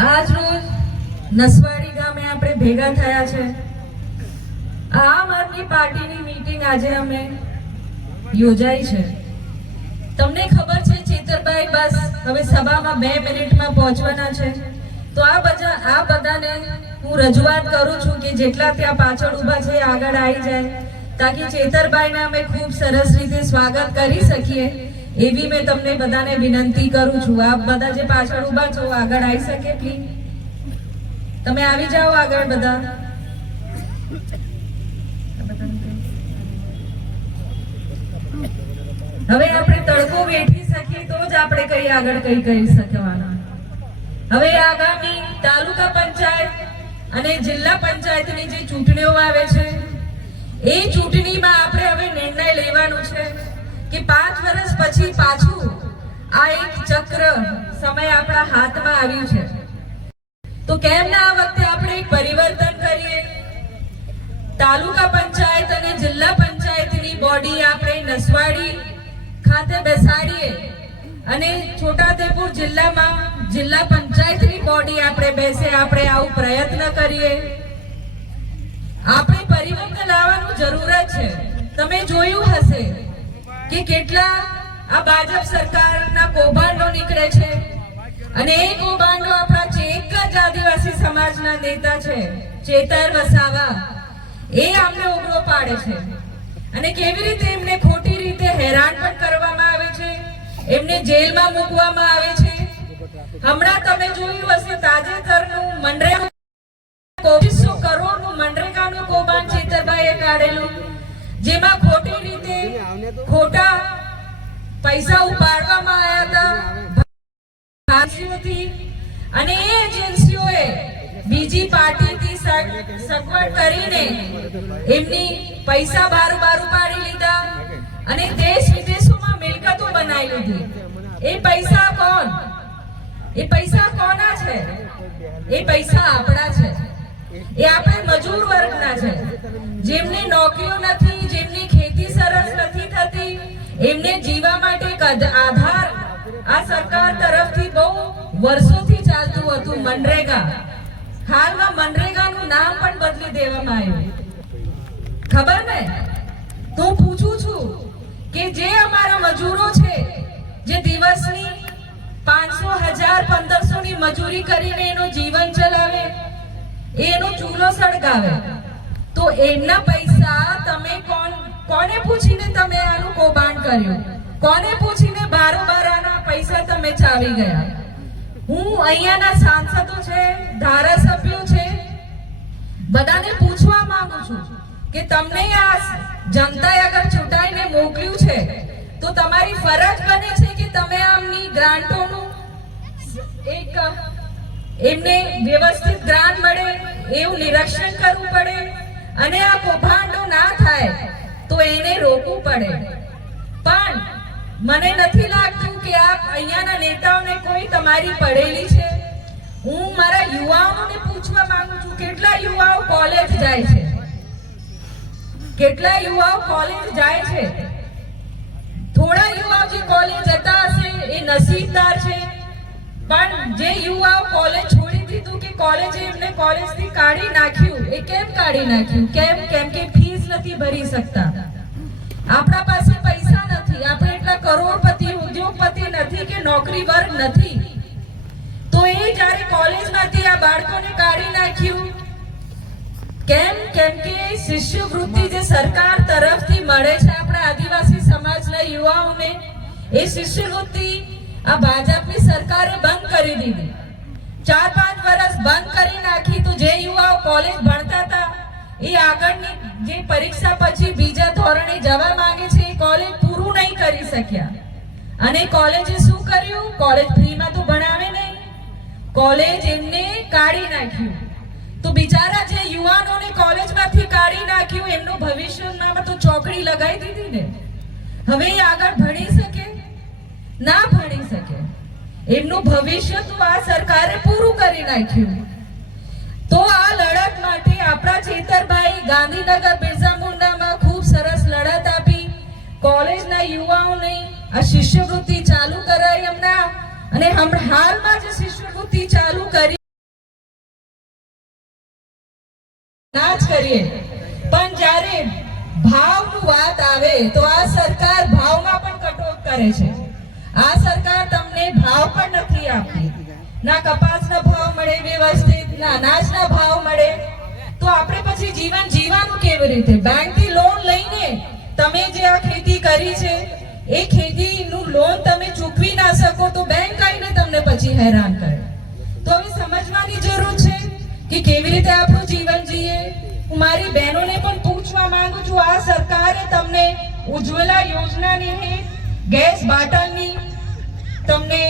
આજ રોજ નસવાડી ગામે આપણે ભેગા થયા છે। આમ આદમી પાર્ટીની મીટિંગ આજે અમે યોજાઈ છે। તમને ખબર છે ચેતરભાઈ બસ હવે સભામાં 2 મિનિટમાં પહોંચવાના છે, તો આ બધાને હું રજૂઆત કરું છું કે જેટલા ત્યાં પાછળ ઊભા છે આગળ આવી જાય, તાકી ચેતરભાઈને અમે ખૂબ સરસ રીતે સ્વાગત કરી શકીએ એવી મેં તમને બધાને વિનંતી કરું છું। આપ બધા જે પાછળ ઊભા છો આગળ આવી શકે પ્લીઝ, તમે આવી જાઓ આગળ બધા। હવે આપણે તડકો વેઠી શકીએ તો જ આપણે કઈ આગળ કઈ કરી શકવાના। હવે આગામી તાલુકા પંચાયત અને જિલ્લા પંચાયતની જે ચૂંટણીઓ આવે છે એ ચૂંટણીમાં આપણે હવે નિર્ણય લેવાનો છે કે 5 વર્ષ પછી પાછું આ એક ચક્ર સમય આપણા હાથમાં આવ્યું છે, તો કેમ ના આ વખતે આપણે એક પરિવર્તન કરીએ। તાલુકા પંચાયત અને જિલ્લા પંચાયતની બોડી આપણે નસવાડી ખાતે બેસાડીએ અને છોટાઉદેપુર જિલ્લામાં જિલ્લા પંચાયતની બોડી આપણે બેસે, આપણે આવું પ્રયત્ન કરીએ। આપણે પરિવર્તન લાવવાનું જરૂરત છે। તમે જોયું હશે કે કેટલા આ ભાજપ સરકારના કૌભાંડો નીકળે છે અને એ કૌભાંડો આપણા એક જ આદિવાસી સમાજના નેતા છે ચેતર વસાવા, એ આમને ઉઘડો પાડે છે અને કેવી રીતે એમને ખોટી રીતે હેરાન પણ કરવામાં આવે છે, એમને જેલમાં મૂકવામાં આવે છે। હમણાં તમે જોયું હશે તાજેતરનું મનરેગા 2400 કરોડનું મનરેગાનું કૌભાંડ ચેતરભાઈએ કાઢેલું, જેમાં ખોટી રીતે ખોટા પૈસા ઉપાડવામાં આવ્યા હતા અને એ એજન્સીઓએ બીજી પાર્ટીથી સગવડ કરીને એમની પૈસા બારોબાર ઉપાડી લીધા અને દેશ વિદેશોમાં મિલકતો બનાવી લીધી। એ પૈસા કોના છે? એ પૈસા આપણા છે, એ આપણે મજૂર વર્ગના છે, જેમને નોકરીઓ નથી, જેમની ખેતી સરસ નથી થતી, એમને જીવવા માટે એક આધાર આ સરકાર તરફથી બહુ વર્ષોથી ચાલતું હતું મનરેગા। હાલમાં મનરેગાનું નામ પણ બદલી દેવામાં આવ્યું, ખબર ને? તો પૂછું છું કે જે અમારા મજૂરો છે જે દિવસની 500, 1000, 1500 ની મજૂરી કરીને એનું જીવન ચલાવે, એનો ચૂલો સળગાવે, તો એમના પૈસા તમે કોને પૂછીને તમે આનું કૌભાંડ કર્યું? કોને પૂછીને બારોબારના પૈસા તમે ચાવી ગયા? હું અહીંયાના સાંસદો છે, ધારાસભ્યો છે, બધાને પૂછવા માંગુ છું કે તમને આ જનતાએ અગર ચૂંટાઈને મોકલ્યું છે તો તમારી ફરજ બને છે કે તમે આમની ગ્રાન્ટોનું એક એમને વ્યવસ્થિત ગ્રાન્ટ મળે એવું નિરીક્ષણ કરવું પડે અને આ કૌભાંડો ના થાય તો એને રોકવું પડે। પણ મને નથી લાગતું કે આપ અહીંયાના નેતાઓને કોઈ તમારી પડેલી છે। હું મારા યુવાઓને પૂછવા માંગુ છું, કેટલા યુવાઓ કોલેજ જાય છે? કેટલા યુવાઓ કોલેજ જાય છે? થોડા યુવાઓ જે કોલેજ જતા હશે એ નસીબદાર છે, પણ જે યુવાઓ કોલેજ છોડી દીધું કે કોલેજે એમને કોલેજથી કાઢી નાખ્યું, એ કેમ કાઢી નાખ્યું? કેમ કે ફીસ નથી ભરી શકતા, આપણા પાસે પૈસા નથી, આપણે એટલા કરોડપતિ ઉદ્યોગપતિ નથી કે નોકરી વર્ગ નથી, તો એ જ્યારે કોલેજમાંથી આ બાળકોને કાઢી નાખ્યું કેમ? કેમ કે શિષ્યવૃત્તિ જે સરકાર તરફથી મળે છે આપણા આદિવાસી સમાજના યુવાઓને, એ શિષ્યવૃત્તિ આ ભાજપની સરકારે બંધ કરી દીધી। 4-5 વર્ષ બંધ કરી નાખી, તો જે યુવાઓ કોલેજ ભણતા હતા એ આગળની જે પરીક્ષા પછી બીજા ધોરણે જવા માંગે છે એ કોલેજ પૂરું નહીં કરી શક્યા અને કોલેજે શું કર્યું? કોલેજ ફ્રીમાં તો ભણાવે નહીં, કોલેજ એમને કાઢી નાખ્યું। તો બિચારા જે યુવાનોને કોલેજમાંથી કાઢી નાખ્યું એમનું ભવિષ્યમાં તો ચોકડી લગાવી દીધી ને, હવે એ આગળ ભણી શકે? ના ભણી શકે, એમનું ભવિષ્ય તો આ સરકારે પૂરું કરી નાખ્યું। તો આ લડત માટે આપણા ચેતરભાઈ ગાંધીનગર બિરસા મુંડામાં ખૂબ સરસ લડત આપી, કોલેજના યુવાઓને આ શિષ્યવૃત્તિ ચાલુ કરાઈ એમના, અને હાલમાં જે શિષ્યવૃત્તિ ચાલુ કરી આવે તો આ સરકાર ભાવમાં પણ કટોત કરે છે. આ સરકાર તમને ભાવ પણ નથી આપતી. ના કપાસના ભાવ મળે વ્યવસ્થિત, ના અનાજના ભાવ મળે. તો આપણે પછી જીવન જીવવાનું કેવી રીતે? બેંકથી લોન લઈને તમે જે આ ખેતી કરી છે એ ખેતીનું લોન તમે ચૂકવી ના શકો તો બેંક આવીને તમને પછી હેરાન કરે. તો હવે સમજવાની જરૂર છે કે કેવી રીતે આપણું જીવન જીએ. હું મારી બહેનોને પણ પૂછવા માંગુ છું, આ સરકારે તમને ઉજ્જવલા યોજનાની ગેસ બાટલની તમને